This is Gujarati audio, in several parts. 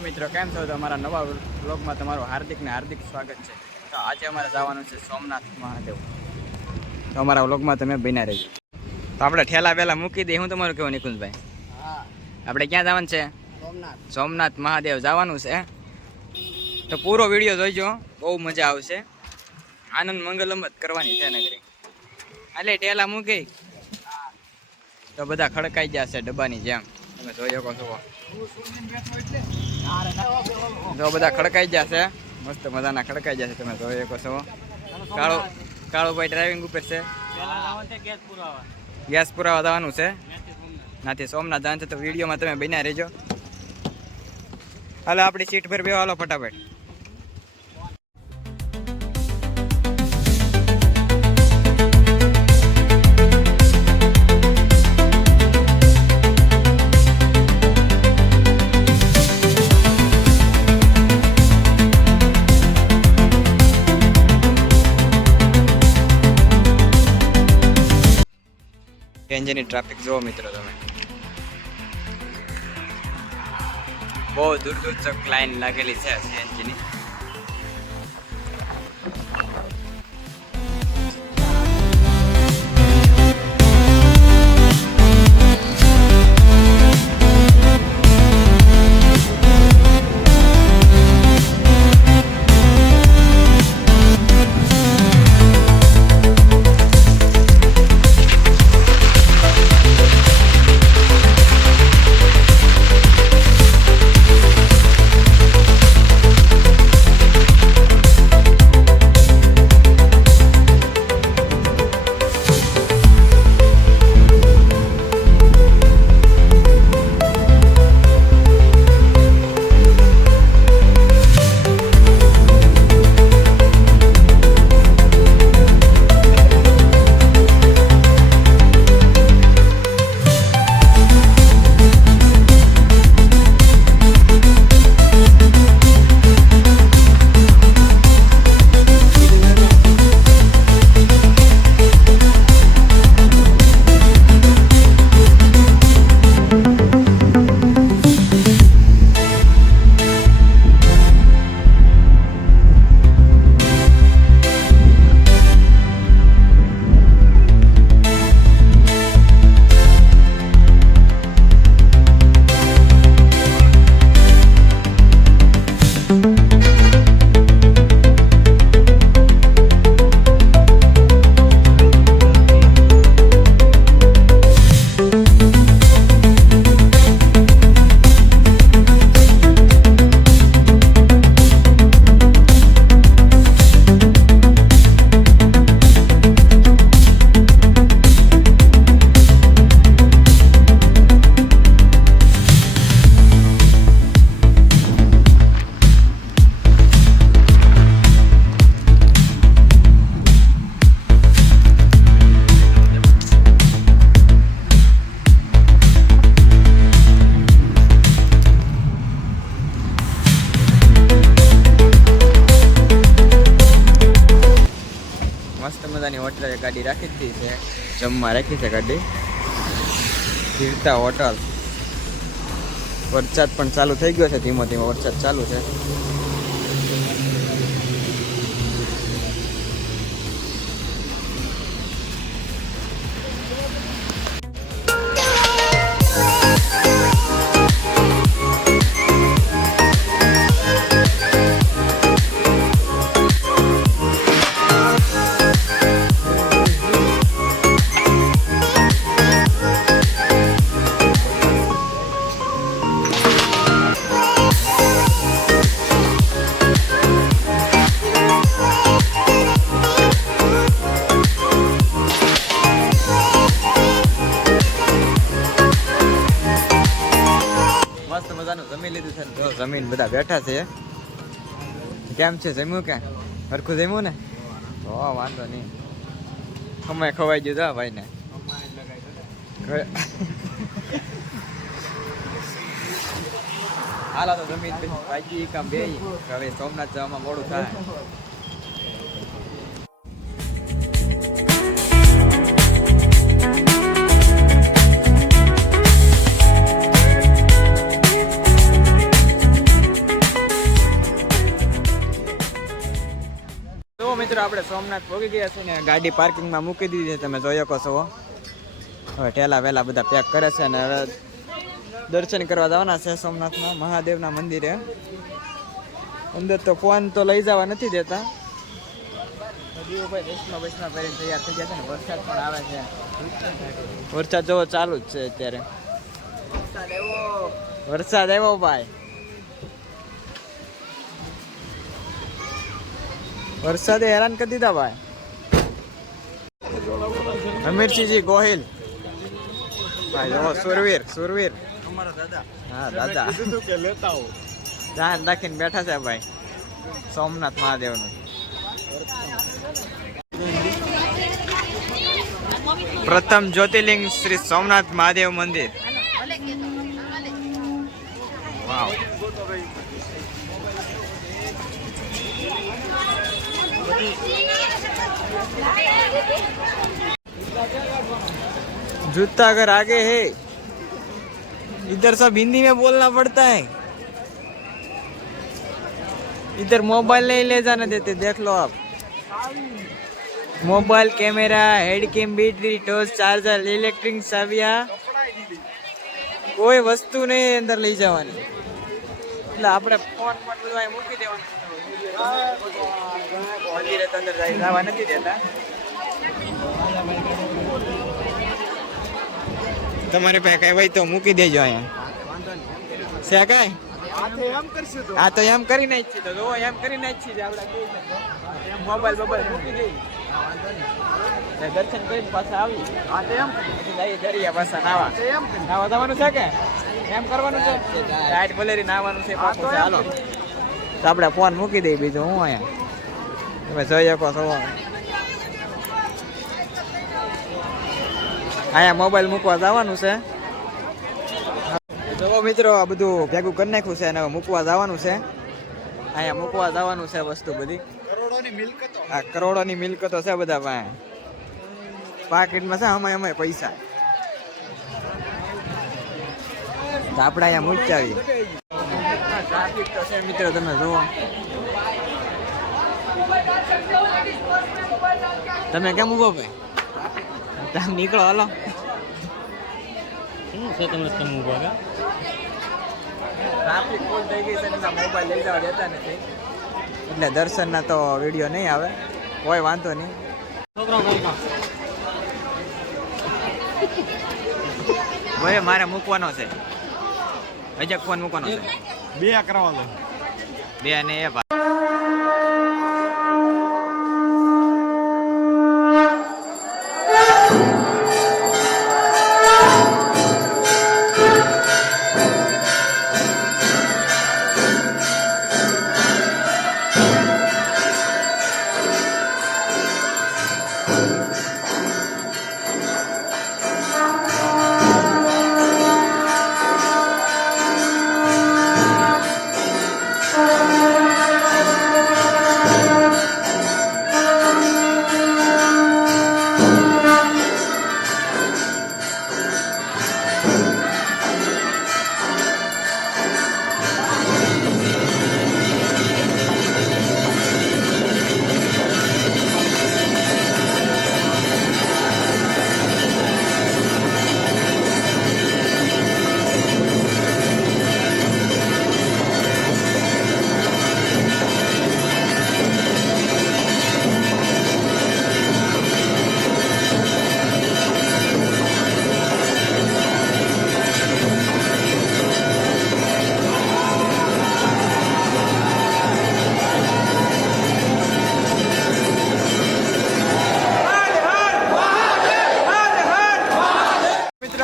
હેલો મિત્રો, કેમ છો? તમારા નવા વ્લોગમાં તમારું હાર્દિક સ્વાગત છે. તો આજે અમારે જવાનું છે સોમનાથ મહાદેવ. તો અમારા વ્લોગમાં તમે બન્યા રહેજો. તો આપણે ઠેલા પહેલા મૂકી દઈએ. હું તમારું કેવું નિકુંજભાઈ? આપણે ક્યાં જવાનું છે? સોમનાથ મહાદેવ જવાનું છે. તો પૂરો વિડીયો જોઈજો, બહુ મજા આવશે. આનંદ મંગલમ જ કરવાની છે નગરી. એટલે ઠેલા મૂકી તો બધા ખડકાઈ જશે ડબ્બાની જેમ. તમે જોઈ શકો છો. જો બધા ખડકાઈ જશે, મસ્ત મજાના ખડકાઈ જશે. તમે જોઈ શકો છો. કાળુભાઈ ડ્રાઇવિંગ ઉપર છે. ગેસ પુરાવા જવાનું છે. નાથી સોમનાથ જવાનું છે. તો વિડીયોમાં તમે બન્યા રહેજો. હાલો આપણી સીટ પર બેહો, હાલો ફટાફટ. એન્જિનની ટ્રાફિક જોવો મિત્રો તમે. બહુ દૂર તક લાઈન લાગેલી છે સીએનજીની. મસ્ત મજાની હોટલે ગાડી રાખી દીધી છે. જમવા રાખી છે ગાડી. તીર્થા હોટલ. વરસાદ પણ ચાલુ થઈ ગયો છે. ધીમો ધીમો વરસાદ ચાલુ છે. જમી લીધું છે. જો જમીન બધા બેઠા છે. કેમ છે? જમ્યું કે હરખું જમ્યું ને? તો વાંધો નહીં. ખમાય ખવાઈ ગયું જા ભાઈ ને. હાલા તો જમીન ભાઈ કામ બે. હવે સોમનાથ જવામાં મોડું થાય. સોમનાથ પહોંચી ગયા છે ને ગાડી પાર્કિંગમાં મૂકી દીધી છે, તમે જોઈ શકો છો. હવે ઠેલા વેલા બધા પેક કરે છે ને હવે દર્શન કરવા જવાના છે સોમનાથના મહાદેવના મંદિરે. અંદર તો ફોન તો લઈ જવા નથી દેતા. દીવુભાઈ દસમા કરીને તૈયાર થઈ ગયા છે ને વરસાદ પણ આવે છે. વરસાદ જોવો ચાલુ જ છે અત્યારે. વરસાદ આવ્યો ભાઈ, વરસાદે હેરાન કરી દીધા ભાઈ. અમીરસિંહજી ગોહિલ ભાઈ જો સુરવીર સુરવીર અમારા દાદા. હા દાદા કીધું કે લેતા આવો. ધ્યાન રાખીને બેઠા છે ભાઈ સોમનાથ મહાદેવનું. પ્રથમ જ્યોતિર્લિંગ શ્રી સોમનાથ મહાદેવ મંદિર. વાવ. जूता अगर आगे है इधर सब हिंदी में बोलना पड़ता है. इधर मोबाइल नहीं ले जाने देते, देख लो आप. Mobile, camera, head cam, battery, torch, charger, electric चाबियां, કોઈ વસ્તુ નહીં અંદર લઈ જવાની. એટલે આપણે ફોન પણ બધું મૂકી દેવાનું. મંદિરે તો અંદર જવા નથી દેતા. તમારે પાસે કઈ હોય તો મૂકી દેજો અહીંયા. છે કઈ હા તો એમ કરી નાખી તો એમ કરી નાખી આપણે મોબાઈલ મૂકી દઈ. દર્શન કરીને પાછા આવી દરિયા પાછા નાવા જવાનું છે કે એમ કરવાનું છે. રાઈટ બલેરી નાવાનું છે પાછું. હાલો તો આપણે ફોન મૂકી દઈએ. બીજું હું અહીંયા તમે જોઈ શકો છો. અહીંયા મોબાઈલ મૂકવા જવાનું છે. જો મિત્રો આ બધું ભેગું કરી નાખ્યું છે અને હવે મૂકવા જવાનું છે. અહીંયા મૂકવા જવાનું છે વસ્તુ બધી. આ કરોડોની મિલકતો છે બધા પાસે. પાકીટમાં છે અમે પૈસા. આપણે અહીંયા મૂકી ટ્રાફિક તો છે મિત્રો, તમે જુઓ. તમે કેમ ઉભો ભાઈ? તમે નીકળો હાલો. શું છે તમે ઉભો? ટ્રાફિક ફૂલ થઈ ગઈ છે ને મોબાઈલ લઈ જવા દેતા નથી, એટલે દર્શનના તો વિડીયો નહીં આવે. કોઈ વાંધો નહીં. ભાઈ મારે મૂકવાનો છે. હજક ફોન મૂકવાનો છે. 2 કરવાનો. 2 ને એ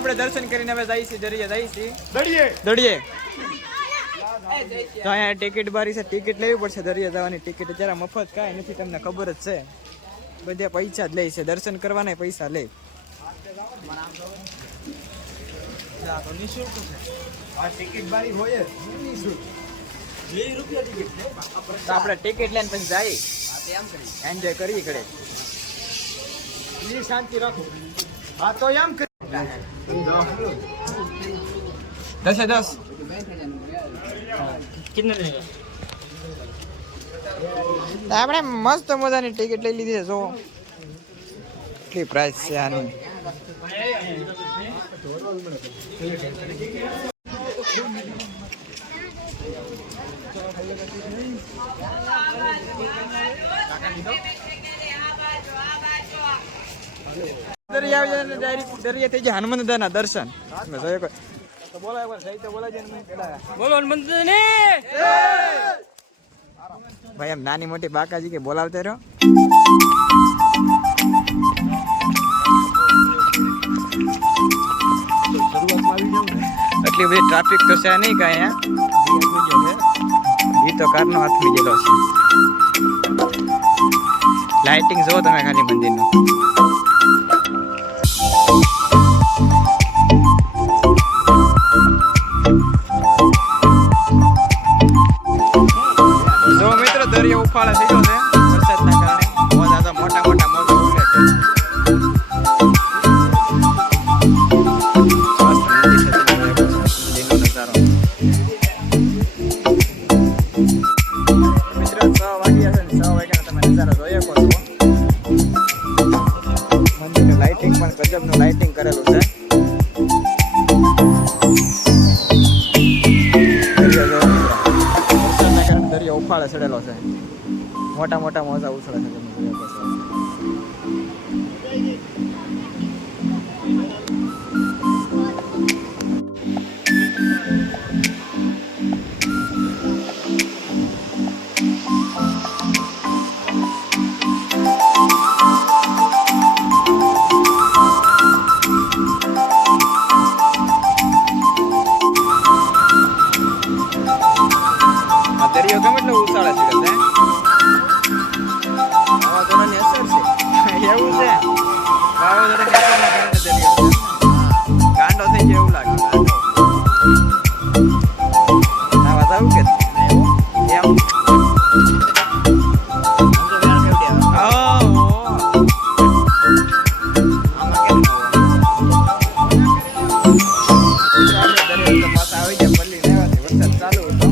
આપણે દર્શન કરીને હવે જઈશું દરિયા જઈશું દડિયે. તો અહીંયા ટિકિટ બારી છે, ટિકિટ લેવી પડશે. દરિયા જવાની ટિકિટ જરા મફત કાંઈ નથી, તમને ખબર જ છે. બધે પૈસા જ લે છે, દર્શન કરવાના પૈસા લે. તો આપણે ટિકિટ લઈને પછી જઈએ, એન્જોય કરીએ ઘરે. શાંતિ રાખો. હા તો એમ 10 कितने देगा? આપણે મસ્ત મજાની ટિકિટ લઈ લીધી છે. જો કેટલી પ્રાઇસ છે આની. દરિયા થઈ જાય હનુમાન દાદાના દર્શન. બોલો હનુમાન ભાઈ એમ નાની મોટી બાકાજી કે બોલાવતા રહ્યો. એટલી બધી ટ્રાફિક તો છે નહીં કઈ. ઈ તો કારનો હાથમી ગયેલો છે. લાઇટિંગ જોવો તમે ખાલી મંદિરનું. જો મિત્રો દરિયો ઉફાળા થઈ ગયો છે વરસાદના કારણે. મોજા તો મોટા મોટા મોજા ઉડે છે. મિત્રો 6 વાગ્યા છે ને 6 વાગ્યાનો તમે નજારો જોઈ શકો છો. મંદિરનું લાઇટિંગ પણ ગજબનું લાઇટિંગ કરેલું છે. વરસાદના કારણે દરિયો ઉફાળે ચડેલો છે. મોટા મોટા મોજા ઉછળે છે. તમે જોઈ શકો છો. દરિયો ગમે એટલો ઉછાળે છે. વાવાઝોડાની અસર છે એવું છે. વાવાઝોડાની અસરના કારણે દરિયો ગાંડો થઈ જાય એવું લાગે. નાવા જાવ કે એમ પાછા આવી જાય પલ્લી લેવાથી. વરસાદ ચાલુ હતો.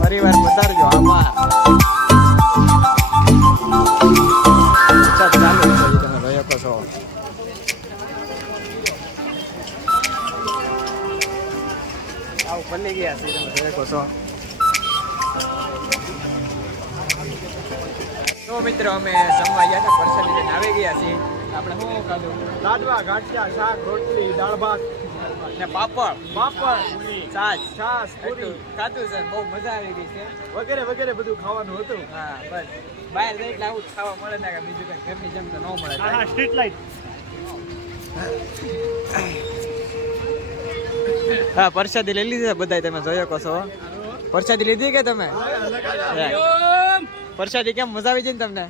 પરિવાર પધારજો. આભાર. ચાલુ તમે જોઈ શકો છો. આવું પલ્લી ગયા છે તમે જોઈ શકો છો. તો મિત્રો અમે જમવા ગયા હતા. પરસાદી લઈને આવી ગયા છીએ. આપણે શું ખાધું? લાડવા, ગાંઠિયા, શાક, રોટલી, દાળ ભાત ને પાપડ છાશ પૂરી ખાધું છે. બહુ મજા આવી ગઈ છે. વગેરે વગેરે બધું ખાવાનું હતું. હા બસ બહાર જઈ એટલે આવું ખાવા મળે ને બીજું કઈ ઘરની જેમ તો ન મળે. હા સ્ટ્રીટ લાઈટ. હા પરસાદી લઈ લીધી બધા તમે જોઈ શકો છો. પરસાદી લીધી કે તમે? પરસાદી કેમ મજા આવી જાય ને તમને?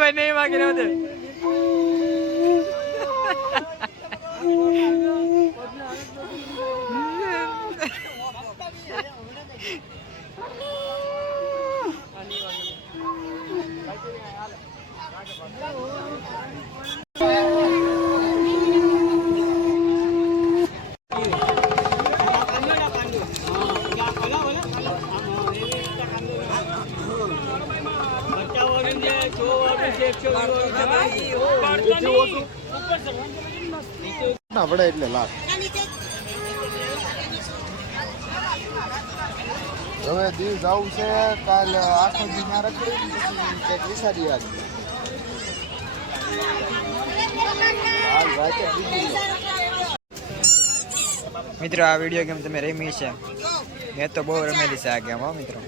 भाई नहीं मांगे होते. એટલે લાખ હવે દીવ જવું છે. કાલ આખો દી ના રખડી પછી વિચારી વાત. મિત્રો આ વિડીયો ગેમ તમે રમી છે? મેં તો બહુ રમેલી છે આ ગેમ. હો મિત્રો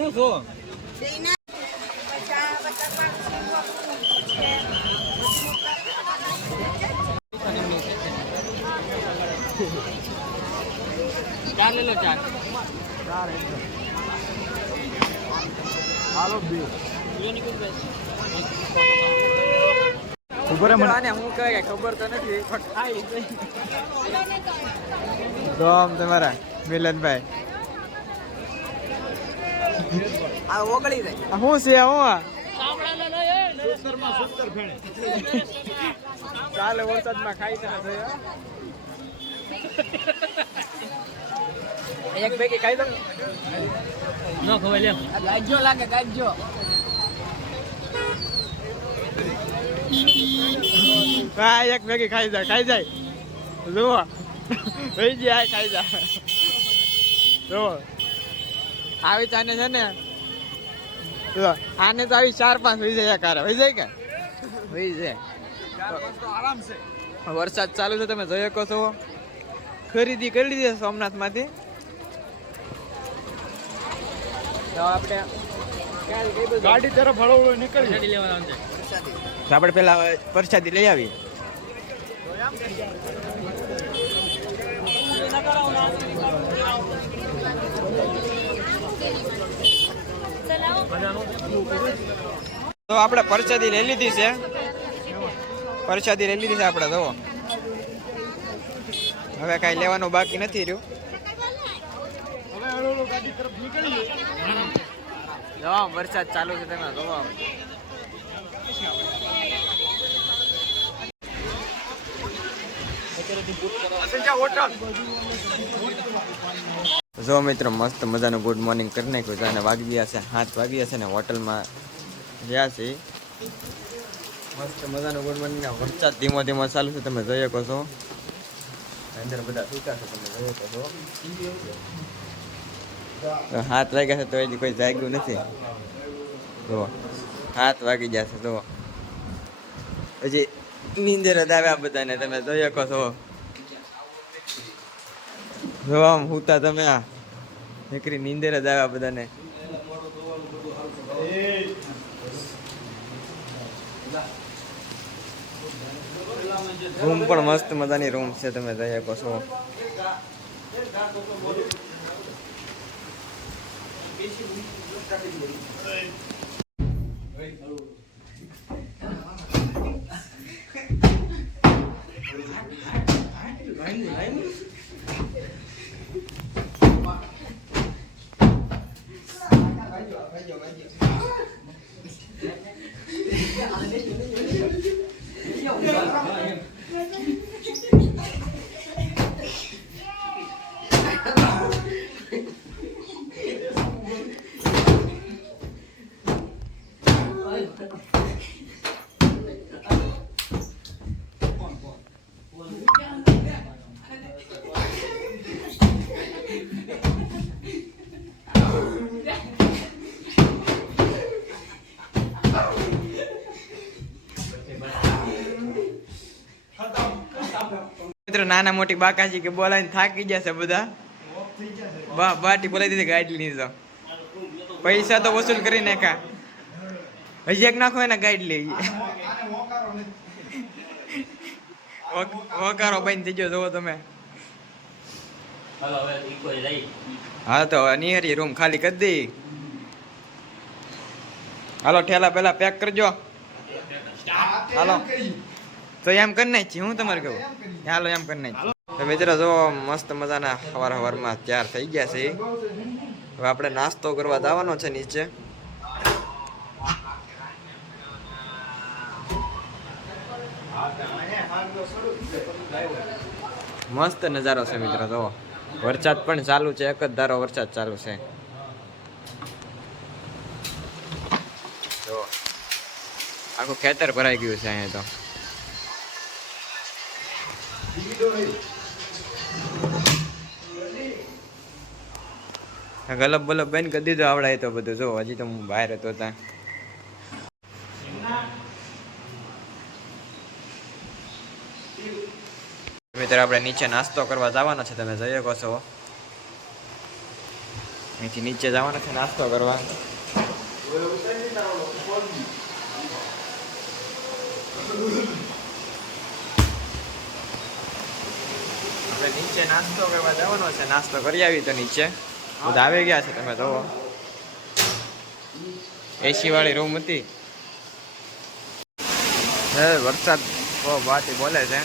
શું ચાર લે લો ચાર. હાલો બે ખબર મને હું કહે ખબર તો નથી પણ ખાઈ તો આમ તમારા મિલનભાઈ આ ઓગળી જાય શું છે હું ચાલે વરસાદમાં ખાઈ તને એક ભેગી ખાઈ દઉં ન ખવાય લે ગાજ્યો લાગે ગાજ્યો હા એક ભેગી ખાઈ જાય જુઓ થઈ જાય ખાઈ જાય જુઓ આવી ચાને છે ને આને તો આવી 4-5 થઈ જાય કાર થઈ જાય કે થઈ જાય આરામ છે. વરસાદ ચાલુ છે તમે જોઈ શકો છો ખરીદી કરી લીધી સોમનાથ માંથી આપણે ગાડી તરફ હળવળો નીકળી આપણે પેલા પ્રસાદી લઈ આવી તો આપણે પ્રસાદી લઈ લીધી છે આપણે તો હવે કાંઈ લેવાનું બાકી નથી રહ્યું ગાડી તરફ નીકળીએ. વરસાદ ચાલુ છે તમે જોવા જો મિત્રો મસ્ત મજાનું ગુડ મોર્નિંગ કરી નાખ્યું છે અને વાગી ગયા છે 7 વાગ્યા છે ને હોટલમાં ગયા છે મસ્ત મજાનું ગુડ મોર્નિંગ વરસાદ ધીમો ધીમો ચાલુ છે તમે જોઈ શકો છો અંદર બધા સૂતા છે તમે જોઈ શકો છો 7 વાગ્યા છે તો હજી કોઈ જાગ્યું નથી જો 7 વાગી ગયા છે તો હજી નીંદર જ આવ્યા બધાને તમે જોઈ શકો છો જો આમ હુતા તમે આ નીકળી નીંદર જ આવ્યા બધાને રૂમ પણ મસ્ત મજાની રૂમ છે તમે જોઈ શકો છો મિત્રો નાના મોટી બાકાજી કે બોલાવીને થાકી જશે બધા બાટી બોલાવી દીધી ગાડી ની તો પૈસા તો વસૂલ કરી નાખ્યા હજી એક નાખો એને ગાડી લઈ વકારો બંધ થઈ ગયો જોવો તમે હા તો નિહરી રૂમ ખાલી કરી દઈ હાલો ઠેલા પેલા પેક કરજો હાલો તો એમ કરી નાખી હું તમારે કહું હાલો એમ કરી નાખી તો મિત્રો જો મસ્ત મજાના સવારમાં તૈયાર થઈ ગયા છે હવે આપણે નાસ્તો કરવા જવાનો છે નીચે મસ્ત નજારો છે મિત્રો જો વરસાદ પણ ચાલુ છે એક જ ધારો વરસાદ ચાલુ છે જો આખું ખેતર ભરાઈ ગયું છે અહીંયા તો ગલબ બલબ બંધ કરી દીધો આવડાય તો બધું જો હજી તો હું બહાર હતો ત્યાં મિત્ર આપણે નીચે નાસ્તો કરવા જવાનો છે તમે જઈ શકો છો અહીંથી નીચે જવાનો છે નાસ્તો કરવા આપણે નીચે નાસ્તો કરવા જવાનો છે, નાસ્તો કરી આવી તો નીચે બધા આવી ગયા છે. તમે જોવો એસી વાળી રૂમ હતી. વરસાદ બહુ બાથી બોલે છે.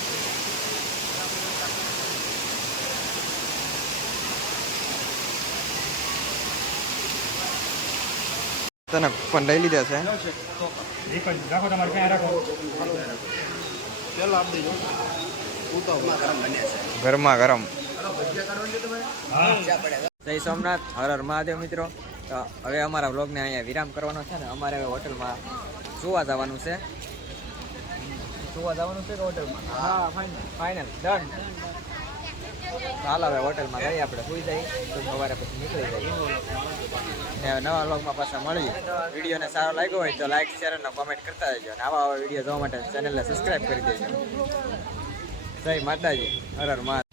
તને પણ લઈ લીધા છે. રાખો તમારે ક્યાં રાખો ચાલો આપ દેજો ગરમા ગરમ. હા જય સોમનાથ, હર હર મહાદેવ મિત્રો. તો હવે અમારા વ્લોગને અહીંયા વિરામ કરવાનો છે ને અમારે હવે હોટલમાં સુવા જવાનું છે. સુવા જવાનું છે કે હોટલમાં? હા ફાઇનલ ડન. હાલ હવે હોટલમાં જઈએ, આપણે સુઈ જઈએ તો સવારે પછી નીકળી જઈએ. ને હવે નવા વ્લોગમાં પાછા મળીએ. વિડીયોને સારો લાગ્યો હોય તો લાઈક શેર અને કોમેન્ટ કરતા રહેજો. અને આવા વિડીયો જોવા માટે ચેનલને સબસ્ક્રાઈબ કરી દેજો. જય માતાજી, હર હર મહાદેવ.